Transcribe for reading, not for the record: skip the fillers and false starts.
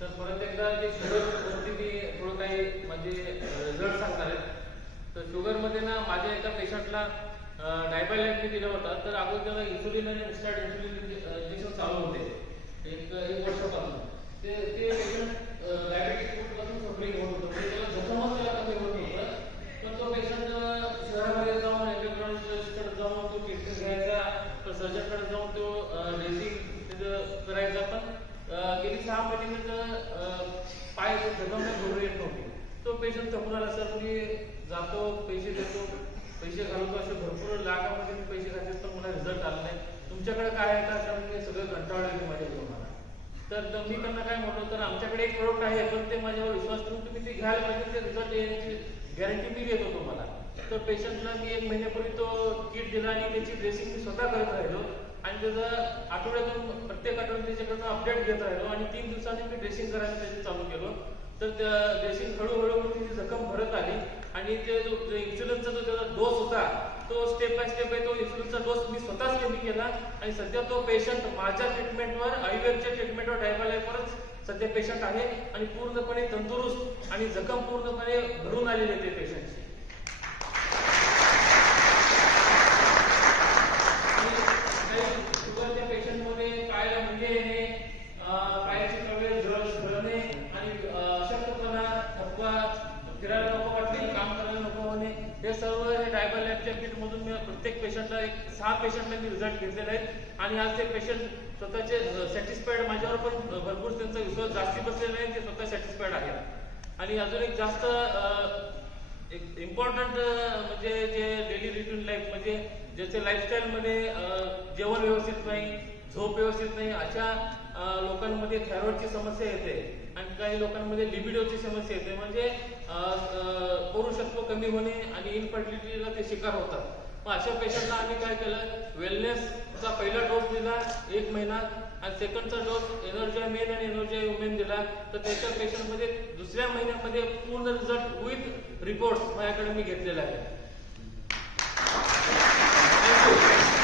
तर परत एकदा जे शुगरवरती मी थोडं काही म्हणजे रिझल्ट सांगणार आहे. तर शुगरमध्ये ना माझ्या एका पेशंटला डायबायलॅट मी दिला होता. तर अगोदर त्याला इन्सुलिन आणि इन्स्टंट इन्सुलिन इंजेक्शन चालू होते एक वर्षापासून. ते पेशंट डायबेटिक पासून सफरिंग होत होतं, म्हणजे त्याला जखमच त्याला कमी होत नव्हतं. पण तो पेशंट शहरामध्ये जाऊन एन्डोक्रायनॉलॉजिस्टकडे जाऊन तो ट्रीटमेंट घ्यायचा, तर सर्जनकडे जाऊन तो ड्रेसिंग त्याचं करायचा. पण गेली 6 महिने पाय जखम भरून येत नव्हती. तो पेशंट थकून आला, सर तुम्ही जातो पैसे देतो पैसे घालतो असे भरपूर लाखामध्ये मी पैसे घातले पण मला रिझल्ट आला नाही, तुमच्याकडे काय आहे का? मी सगळं कंटाळले माझ्या जीवनाला. तर मी त्यांना काय म्हटलं, तर आमच्याकडे एक प्रोडक्ट आहे पण ते माझ्यावर विश्वास करून तुम्ही ते घ्यायला पाहिजे, ते रिझल्ट येण्याची गॅरंटी मी देतो तुम्हाला. तर पेशंटला मी 1 महिन्यापूर्वी तो किट दिला आणि त्याची ड्रेसिंग मी स्वतः करत राहिलो आणि त्याचं आठवड्यातून प्रत्येक आठवड्यात त्याच्याकडनं अपडेट घेत राहिलो आणि 3 दिवसांनी मी ड्रेसिंग करायला त्याचे चालू केलो. तर त्या ड्रेसिंग हळूहळू त्याची जखम भरत आली आणि ते जो इन्सुलिनचा जो त्याचा डोस होता तो स्टेप बाय स्टेप तो इन्सुलिनचा डोस मी स्वतःच कमी केला आणि सध्या तो पेशंट माझ्या ट्रीटमेंटवर, आयुर्वेदच्या ट्रीटमेंटवर, डायबायलाइफवरच सध्या पेशंट आहे आणि पूर्णपणे तंदुरुस्त आणि जखम पूर्णपणे भरून आलेली आहे ते पेशंटची. शुगरच्या पेशंटमध्ये पायाला मुंगे येणे, पायाची कवळे जळणे आणि अशक्तपणा, थकवा, फिरायला नको वाटणे, काम करायला नको होणे, हे सर्व हे डायबायलॅबच्या किटमधून मी प्रत्येक पेशंटला 6 पेशंटला मी रिझल्ट घेतलेले आहेत आणि आज ते पेशंट स्वतःचे सॅटिस्फाईड, माझ्यावर पण भरपूर त्यांचा विश्वास जास्ती बसलेला आहे, ते स्वतः सॅटिस्फाईड आहेत. आणि अजून एक जास्त एक इम्पॉर्टंट म्हणजे जे डेली रुटीन लाईफ, म्हणजे ज्याचे लाईफस्टाईलमध्ये जेवण व्यवस्थित नाही, झोप व्यवस्थित नाही, अशा लोकांमध्ये थायरॉइडची समस्या येते आणि काही लोकांमध्ये लिबिडोची समस्या येते, म्हणजे पौरुषत्व कमी होणे आणि इनफर्टिलिटीला ते शिकार होतात. मग अशा पेशंटला आम्ही काय केलं, वेलनेसचा पहिला डोस दिला 1 महिना आणि सेकंडचा डोस एनर्जी मेन आणि एनर्जी वुमेन दिला. तर त्याच्या पेशंटमध्ये दुसऱ्या महिन्यामध्ये पूर्ण रिझल्ट विथ रिपोर्ट माझ्याकडे मी घेतलेला आहे. थँक्यू.